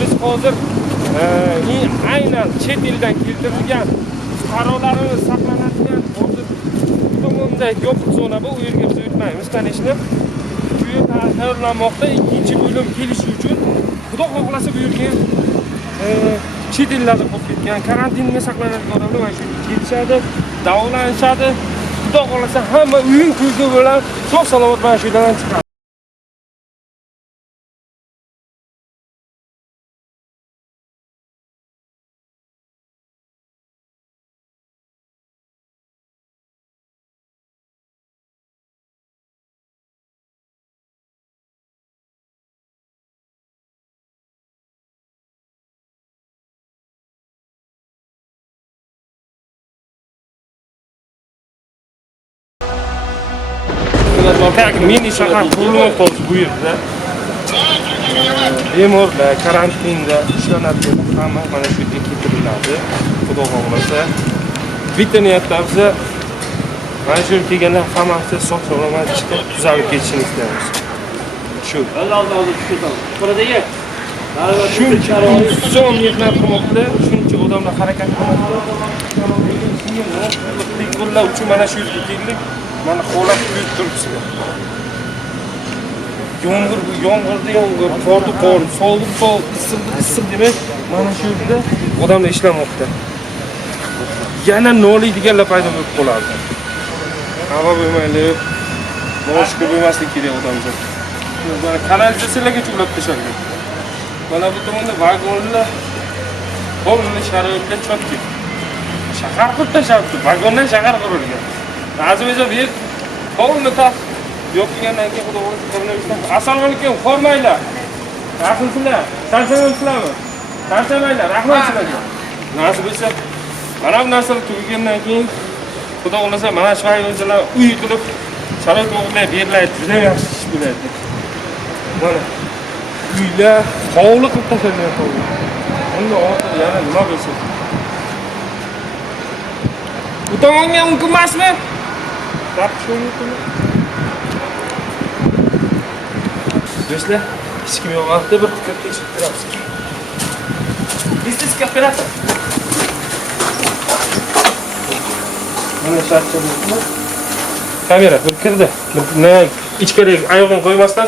Biz hozir aynan chet eldan keltirilgan fuqarolarimiz saqlanadigan hozir bunday yopiq zona bu. U yerga biz o'tmaymiz tanishni. Bu yerda tayyorlanmoqda ikkinchi bo'lim kelishi uchun Xudo xohlasa bu yerga chet ellarda qolib ketgan karantinga saqlanadigan odamlar mana shu yerga kelishadi, davolanishadi. Xudo xohlasa hamma o'yin kulgi bilan sog' salomat mana shu yerdan chiqadi. Tak mini shahar qurilmoqda bu yerda. Bemorlar karantinda ishlanadi, hamma mana shu yerga keltiriladi. Xudo xohlasa. Bitta niyatimiz mana shu yerga kelganlar hammasi sog' salomat chiqib, tuzalib ketishini istaymiz. Shu. Alloh tushundim. Qo'radagi shuncha inson mehnat qilmoqda, shuncha odamlar harakat qilmoqda. Qullar uchun mana shu yerga keldik. Mana holat ko'rib turibsizlar. Yomg'ir, qorni qor, sovuq, issiq demak, mana shu yerda odamlar ishlamoqda. Yana noliydiganlar paydo bo'lib qoladi. Havo bo'lmayli, boshqa bo'lmaslik kerak odamlar. Mana kanalizatsiyalarga ulab tashalgan. Mana bu tomonda vagonlar, hovli sharoitda chotki. Shahar qilib tashabdi, vagondan shahar qurilgan. Azizlar bir hovli taq yo'qgandan keyin Xudo xohlasa. Assalomu alaykum, xormaylar. Rahmatlar. Tarsamayapsizlarmi? Tarsamaylar, rahmat sizlarga. Nasib etsa, mana bu narsalar tugagandan keyin Xudo xohlasa mana shu hayvonlar uy qilib, sharoit o'g'irlab beriladi. Juda yaxshi ish bo'ladi. Mana uylar hovli qilib tashalgan hovli. Unda ortiq yana nima bo'lsin? Bu tomonga mumkin emasmi? Do'stlar, hech kim yo'q vaqtda bir diqqat tekshirib turamiz. Biznes operator. Mana shartlar. Kamera bir kirdi. Ne ichkariga oyog'ini qo'ymasdan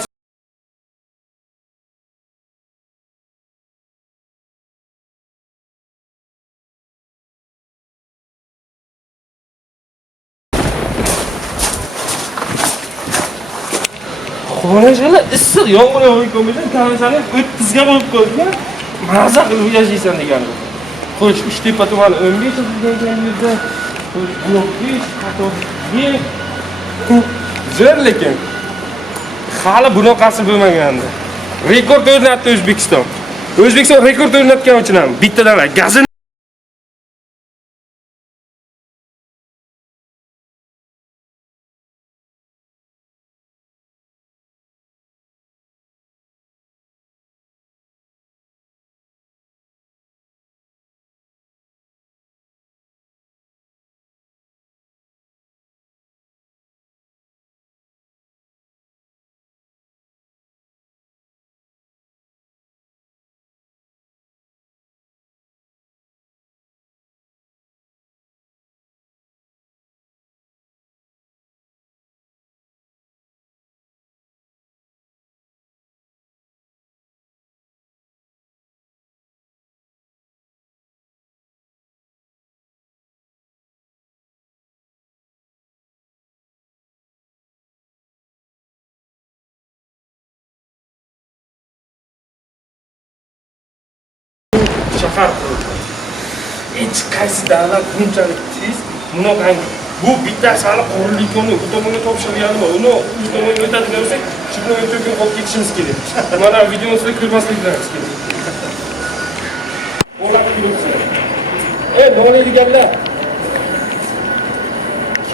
Qo'rashlar issiq yomg'ir yog'ayotgan kamerani o'ttizga bo'lib qo'ygan. Maza qilib yashaysan degani. Qo'sh Uchtepa tumani 15 degan yerda blokkish qatorga zo'r lekin hali bunaqasi bo'lmagandi. Rekord o'rnatdi O'zbekiston. O'zbekiston rekord o'rnatgan uchun ham bittadan gazini shahar qurdi. Hech qaysi davlat bunchalik tez bunaqa bu bittasi hali qurillikni u tomonga topshirganmi? Uni u tomonga o'tadigan bo'lsak, shu bilan o'tib qolib ketishimiz kerak. Mana videomizda ko'rmasligimiz kerak. O'lab turibsiz. Noliydiganlar.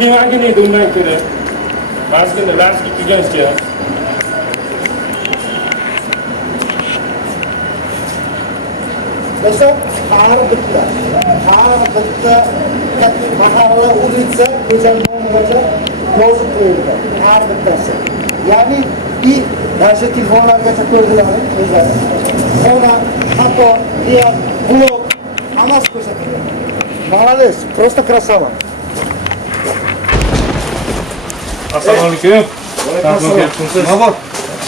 Kemagina edi undan ko'ra. Mazgina lastik kiygancha. Do'stlar, har bitta mahalla, улица, ko'cha nomigacha yozib qo'yilgan. Har bittasi. Ya'ni mana shu telefonlargacha ko'rdilar o'zlari. Xona, hatto diab, blok hammasi ko'rsatilgan. Молодец, просто красава. Assalomu alaykum. Navbat.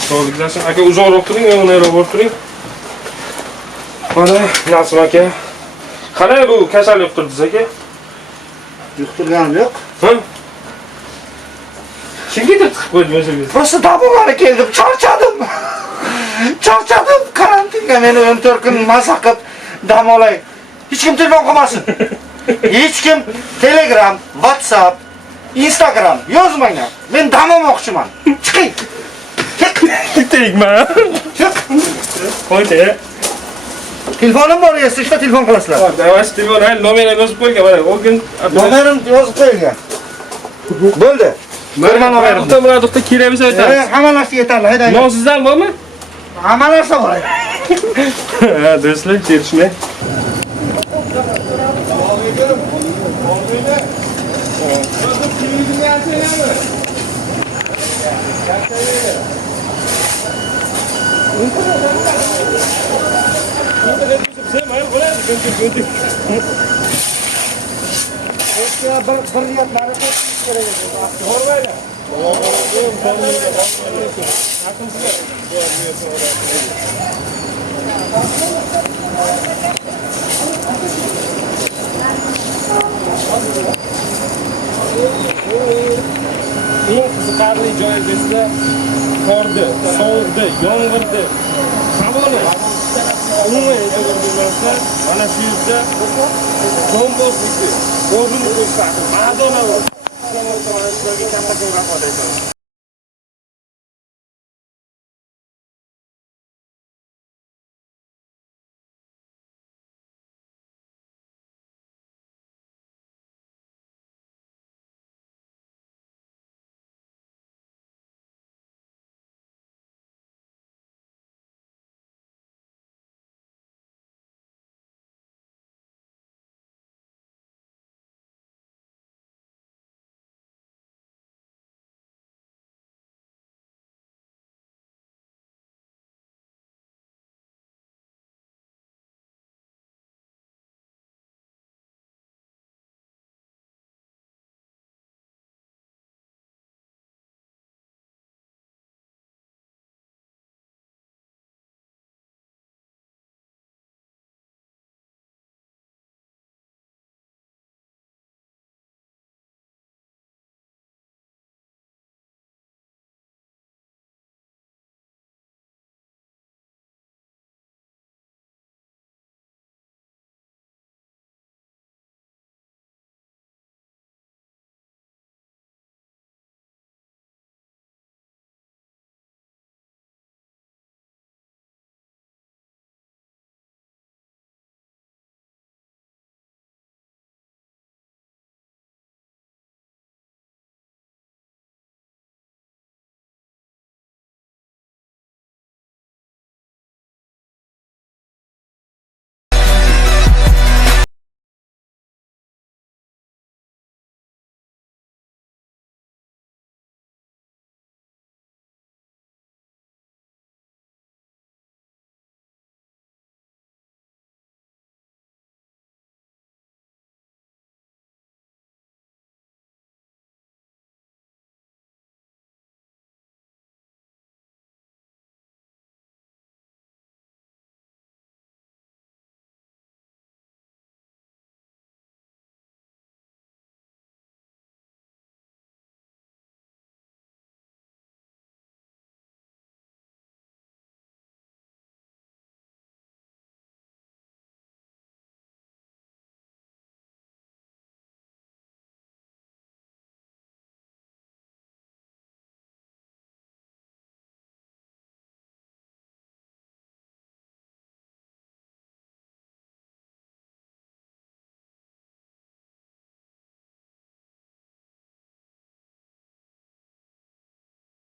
Sog'lik dashin. Aka uzoqroq turing, yonayroq borib turing. Mana Nasim aka. Qanday bu kasal yuqtirdingiz aka? Yuqtirganim yo'q. Ha? Kimga deb chiqib qo'ydingiz o'zingiz? Просто davolari keldim, charchadim. Charchadim. Karantinga meni 14 kun maza qilib dam olay. Hech kim telefon qilmasin. Hech kim Telegram, WhatsApp, Instagram yozmanglar. Men dam olmoqchiman. Chiqing. Tegma. Chiq. Qo'ydi. Telefonim bor, sizga telefon qilasizlar. Davas telefon, hali nomerni yozib qo'ygan mana. O kun Nomerim yozib qo'yilgan. Bo'ldi. Ko'rma nomerim. Murodovda kerakmiz aytamiz. Hamma narsa yetarli, haydang. Nomsizlar bormi? Hamma narsa bor. Ha, do'stlar, kelishmay. Eng qiziqarli joyi bizda qordi, sovuqdi, yomg'irdi, havoni umuman e'tiborga mana shu yerda bombozlikni o'zini ko'rsatdi. Madonna bor. Sizlarga katta rahmat aytaman.